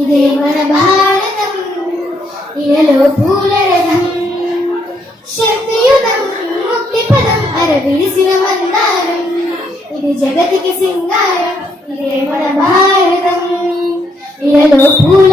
ఇదే మన భారతం ఇలలో పూల రథం శక్తియుతం ముక్తి పదం అరవిడిసిన మందారం. ఇది జగతికి సింగారం ఇదే మన భారతం. ఇలలో పూల